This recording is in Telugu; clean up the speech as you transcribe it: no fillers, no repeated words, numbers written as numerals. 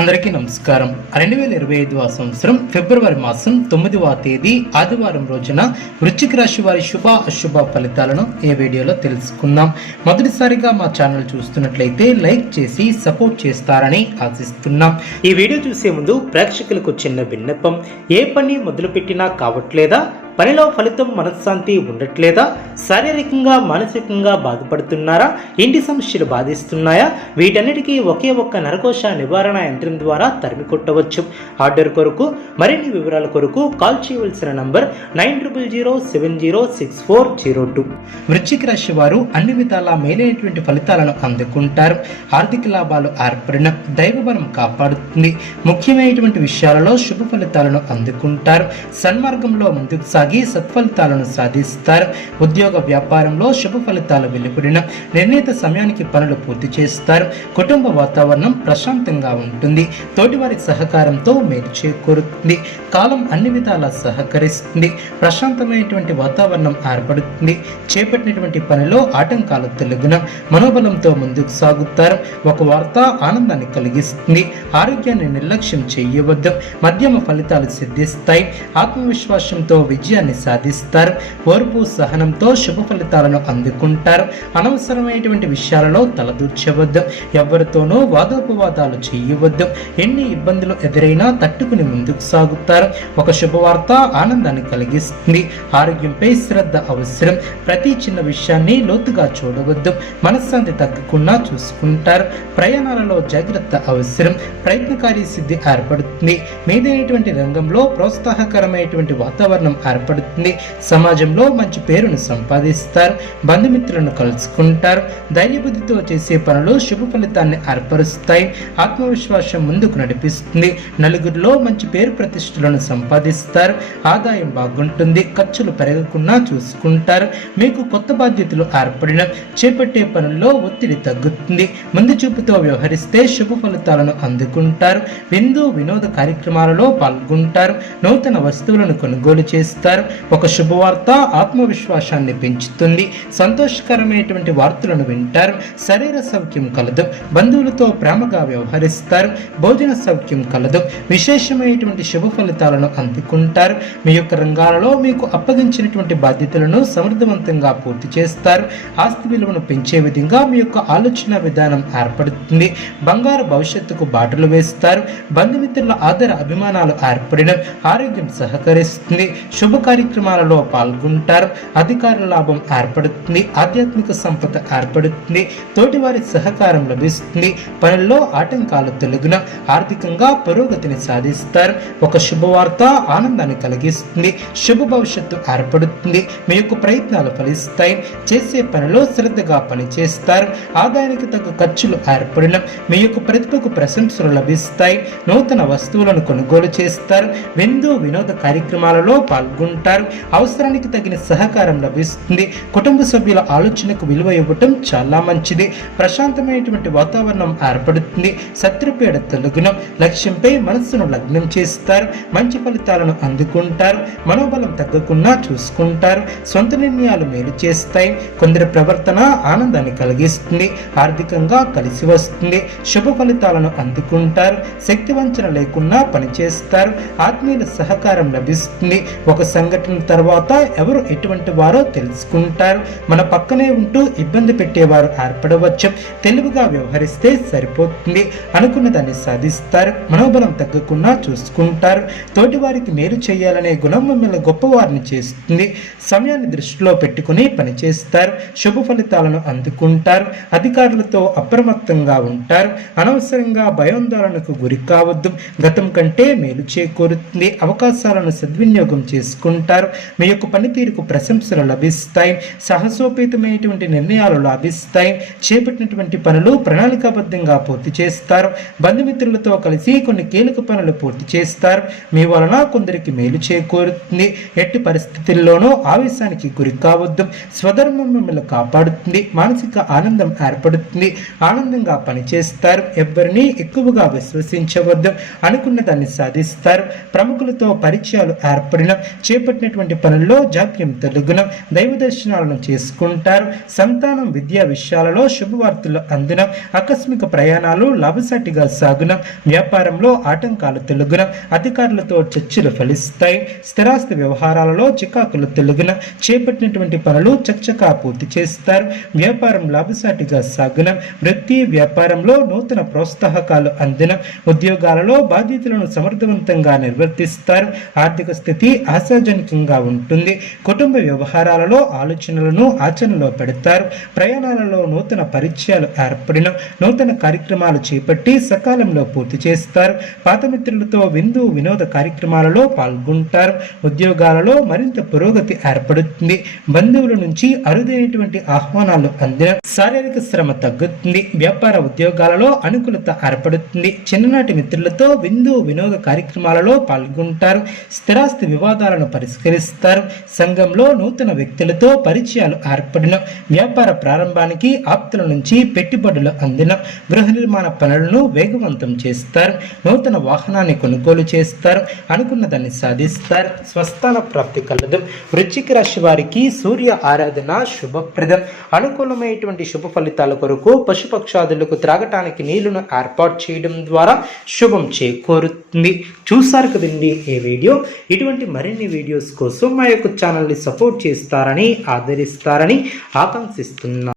అందరికీ నమస్కారం. 2025వ సంవత్సరం ఫిబ్రవరి మాసం 9వ తేదీ ఆదివారం రోజున వృశ్చిక రాశి వారి శుభ అశుభ ఫలితాలను ఈ వీడియోలో తెలుసుకుందాం. మొదటిసారిగా మా ఛానల్ చూస్తున్నట్లయితే లైక్ చేసి సపోర్ట్ చేస్తారని ఆశిస్తున్నాం. ఈ వీడియో చూసే ముందు ప్రేక్షకులకు చిన్న విన్నపం. ఏ పని మొదలుపెట్టినా కావట్లేదా? పనిలో ఫలితం మనశ్శాంతి ఉండట్లేదా? శారీరకంగా మానసికంగా బాధపడుతున్నారా? ఇంటి సమస్యలు బాధిస్తున్నాయా? వీటన్నిటికీ ఒకే ఒక్క నరకోశ నివారణ యంత్రం ద్వారా తరిమి కొట్టవచ్చు. ఆర్డర్ కొరకు మరిన్ని వివరాల కొరకు కాల్ చేయవలసిన నంబర్ 9000706402. వృశ్చిక రాశి వారు అన్ని విధాలా మేలైనటువంటి ఫలితాలను అందుకుంటారు. ఆర్థిక లాభాలు ఏర్పడిన దైవబలం కాపాడుతుంది. ముఖ్యమైనటువంటి విషయాలలో శుభ ఫలితాలను అందుకుంటారు. సన్మార్గంలో ముందుకు సాగి సత్ఫలితాలను సాధిస్తారు. ఉద్యోగ వ్యాపారంలో శుభ ఫలితాలు వెలువడిన నిర్ణీత సమయానికి పనులు పూర్తి చేస్తారు. కుటుంబ వాతావరణం ప్రశాంతంగా ఉంటుంది. తోటివారి సహకారంతో మేలు చేకూరుతుంది. కాలం అన్ని విధాలా సహకరిస్తుంది. ప్రశాంతమైనటువంటి వాతావరణం ఏర్పడుతుంది. చేపట్టినటువంటి పనిలో ఆటంకాలు తొలగిన మనోబలంతో ముందుకు సాగుతారు. ఒక వార్త ఆనందాన్ని కలిగిస్తుంది. ఆరోగ్యాన్ని నిర్లక్ష్యం చేయవద్దు. మధ్యమ ఫలితాలు సిద్ధిస్తాయి. ఆత్మవిశ్వాసంతో విజయాన్ని సాధిస్తారు. ఓర్పు సహనంతో శుభ ఫలితాలను అందుకుంటారు. అనవసరమైనటువంటి విషయాలలో తలదూర్చవద్దు. ఎవరితోనూ వాదోపవాదాలు చేయవద్దు. ఎన్ని ఇబ్బందులు ఎదురైనా తట్టుకుని ముందుకు సాగుతారు. ఒక శుభవార్త ఆనందాన్ని కలిగిస్తుంది. ఆరోగ్యంపై శ్రద్ధ అవసరం. ప్రతి చిన్న విషయాన్ని లోతుగా చూడవద్దు. మనశ్శాంతి తగ్గకుండా చూసుకుంటారు. ప్రయాణాలలో జాగ్రత్త అవసరం. ప్రయత్నకారి సిద్ధి ఏర్పడుతుంది. మీదైనటువంటి రంగంలో ప్రోత్సాహకరమైనటువంటి వాతావరణం ఏర్పడుతుంది. సమాజంలో మంచి పేరును సంపాదిస్తారు. బంధుమిత్రులను కలుసుకుంటారు. ధైర్యబుద్ధితో చేసే పనులు శుభ ఫలితాన్ని ఏర్పరుస్తాయి. ఆత్మవిశ్వాసం ముందుకు నడిపిస్తుంది. నలుగురిలో మంచి పేరు ప్రతిష్టలను సంపాదిస్తారు. ఆదాయం బాగుంటుంది. ఖర్చులు పెరగకుండా చూసుకుంటారు. మీకు కొత్త బాధ్యతలు ఏర్పడిన చేపట్టే పనుల్లో ఒత్తిడి తగ్గుతుంది. ముందు చూపుతో వ్యవహరిస్తే శుభ ఫలితాలను అందుకుంటారు. విందు వినోద కార్యక్రమాలలో పాల్గొంటారు. నూతన వస్తువులను కొనుగోలు చేస్తారు. ఒక శుభవార్త ఆత్మవిశ్వాసాన్ని పెంచుతుంది. సంతోషకరమైనటువంటి వార్తలను వింటారు. శరీర సౌఖ్యం కలదు. బంధువులతో ప్రేమగా వ్యవహరిస్తారు. భోజన సౌఖ్యం కలదు. విశేషమైనటువంటి శుభ ఫలితాలను అందుకుంటారు. మీ యొక్క రంగాలలో మీకు అప్పగించినటువంటి బాధ్యతలను సమర్థవంతంగా పూర్తి చేస్తారు. ఆస్తి విలువను పెంచే విధంగా మీ యొక్క ఆలోచన విధానం ఏర్పడుతుంది. బంగారు భవిష్యత్తుకు బాటలు వేస్తారు. బంధుమిత్రుల ఆదర అభిమానాలు ఏర్పడిన ఆరోగ్యం సహకరిస్తుంది. శుభ కార్యక్రమాలలో పాల్గొంటారు. అధికారుల లాభం ఏర్పడుతుంది. ఆధ్యాత్మిక సంపద ఏర్పడుతుంది. తోటివారి సహకారం లభిస్తుంది. పనుల్లో ఆటంకాలు తొలగిన ఆర్థికంగా పురోగతిని సాధిస్తారు. ఒక శుభవార్త ఆనందాన్ని కలిగిస్తుంది. శుభ భవిష్యత్తు ఏర్పడుతుంది. మీ యొక్క ప్రయత్నాలు ఫలిస్తాయి. చేసే పనిలో శ్రద్ధగా పనిచేస్తారు. ఆదాయానికి తగ్గ ఖర్చులు ఏర్పడిన మీ యొక్క ప్రతిభకు ప్రశంసలు లభిస్తాయి. నూతన వస్తువులను కొనుగోలు చేస్తారు. విందు వినోద కార్యక్రమాలలో పాల్గొంటారు. అవసరానికి తగిన సహకారం లభిస్తుంది. కుటుంబ సభ్యుల ఆలోచనకు విలువ ఇవ్వటం చాలా మంచిది. ప్రశాంతమైనటువంటి వాతావరణం ఏర్పడుతుంది. శత్రుపీడ తొలగిన లక్ష్యంపై మనస్సును లగ్నం చేస్తారు. మంచి ఫలితాలను అందుకుంటారు. మనోబలం తగ్గకుండా చూసుకుంటారు. సొంత నిర్ణయాలు మేలు చేస్తాయి. కొందరి ప్రవర్తన ఆనందాన్ని కలిగిస్తుంది. ఆర్థికంగా కలిసి వస్తుంది. శుభ ఫలితాలను అందుకుంటారు. శక్తి వంచన లేకుండా పనిచేస్తారు. ఆత్మీయుల సహకారం లభిస్తుంది. ఒక సంఘటన తర్వాత ఎవరు ఎటువంటి వారో తెలుసుకుంటారు. మన పక్కనే ఉంటూ ఇబ్బంది పెట్టేవారు ఏర్పడవచ్చు. తెలివిగా వ్యవహరిస్తే సరిపోతుంది. అనుకున్న దాన్ని సాధిస్తారు. మనోబలం తగ్గకుండా చూసుకుంటారు. తోటివారికి మేలు చేయాలనే గుణం మిమ్మల్ని గొప్పవారిని చేస్తుంది. సమయాన్ని దృష్టిలో పెట్టుకుని పనిచేస్తారు. శుభ ఫలితాలను అందుకుంటారు. అధికారులతో అప్రమత్తంగా ఉంటారు. అనవసరంగా భయాందోళనకు గురి కావద్దు. గతం కంటే మేలు చేకూరుతుంది. అవకాశాలను సద్వినియోగం చేసుకుంటారు. మీ యొక్క పనితీరుకు ప్రశంసలు లభిస్తాయి. సాహసోపేతమైనటువంటి నిర్ణయాలు లభిస్తాయి. చేపట్టినటువంటి పనులు ప్రణాళికాబద్ధంగా పూర్తి చేస్తారు. బంధుమిత్రులతో కలిసి కొన్ని కీలక పనులు పూర్తి చేస్తారు. మీ వలన కొందరికి మేలు చేకూరుతుంది. ఎట్టి పరిస్థితుల్లోనూ ఆవేశానికి గురి కావద్దు. స్వధర్మం మిమ్మల్ని కాపాడుతుంది. మానసిక ఆనందం ఏర్పడుతుంది. ఆనందంగా పనిచేస్తారు. ఎవరిని ఎక్కువగా విశ్వసించవద్దు. అనుకున్న దాన్ని సాధిస్తారు. ప్రముఖులతో పరిచయాలు ఏర్పడిన చేపట్టినటువంటి పనుల్లో జాప్యం తొలగున దైవ దర్శనాలను చేసుకుంటారు. సంతానం విద్యా విషయాలలో శుభవార్తలు అందున ఆకస్మిక ప్రయాణాలు లాభసాటిగా సాగున వ్యాపారంలో ఆటంకాలు తొలగున అధికారులతో చర్చలు ఫలిస్తాయి. స్థిరాస్తి వ్యవహారాలలో చికాకులు తొలగున చేపట్టినటువంటి పనులు చకచకా పూర్తి చేస్తారు. వ్యాపారం లాభసాటిగా సాగున వృత్తి వ్యాపారంలో నూతన ప్రోత్సాహకాలు అందిన ఉద్యోగాలలో బాధ్యతలను సమర్థవంతంగా నిర్వర్తిస్తారు. ఆర్థిక స్థితి ఆశాజనకంగా ఉంటుంది. కుటుంబ వ్యవహారాలలో ఆలోచనలను ఆచరణలో పెడతారు. ప్రయాణాలలో నూతన పరిచయాలు ఏర్పడిన నూతన కార్యక్రమాలు చేపట్టి సకాలంలో పూర్తి చేస్తారు. పాత మిత్రులతో విందు వినోద కార్యక్రమాలలో పాల్గొంటారు. ఉద్యోగాలలో మరింత పురోగతి ఏర్పడుతుంది. బంధువుల నుంచి అరుదైనటువంటి ఆహ్వానాలు అందిన శారీరక శ్రమ తగ్గుతుంది. వ్యాపార ఉద్యోగాలలో అనుకూలత ఏర్పడుతుంది. చిన్ననాటి మిత్రులతో విందు వినోద కార్యక్రమాలలో పాల్గొంటారు. స్థిరాస్తి వివాదాలను పరిష్కరిస్తారు. సంఘంలో నూతన వ్యక్తులతో పరిచయాలు ఏర్పడిన వ్యాపార ప్రారంభానికి ఆప్తుల నుంచి పెట్టుబడులు అందిన గృహ నిర్మాణ పనులను వేగవంతం చేస్తారు. నూతన వాహనాన్ని కొనుగోలు చేస్తారు. అనుకున్న దాన్ని సాధిస్తారు. స్వస్థాన ప్రాప్తి కలదు. వృశ్చిక రాశి వారికి సూర్య ఆరాధన శుభప్రదం. అనుకూలమైనటువంటి శుభ ఫలితాల కొరకు పశుపక్షాదులకు త్రాగటానికి నీళ్లను ఏర్పాటు చేయడం ద్వారా శుభం చేకూరుతుంది. చూసారు కదండి ఈ వీడియో. ఇటువంటి మరిన్ని వీడియోస్ కోసం మా యొక్క ఛానల్ని సపోర్ట్ చేస్తారని ఆదరిస్తారని ఆకాంక్షిస్తున్నాను.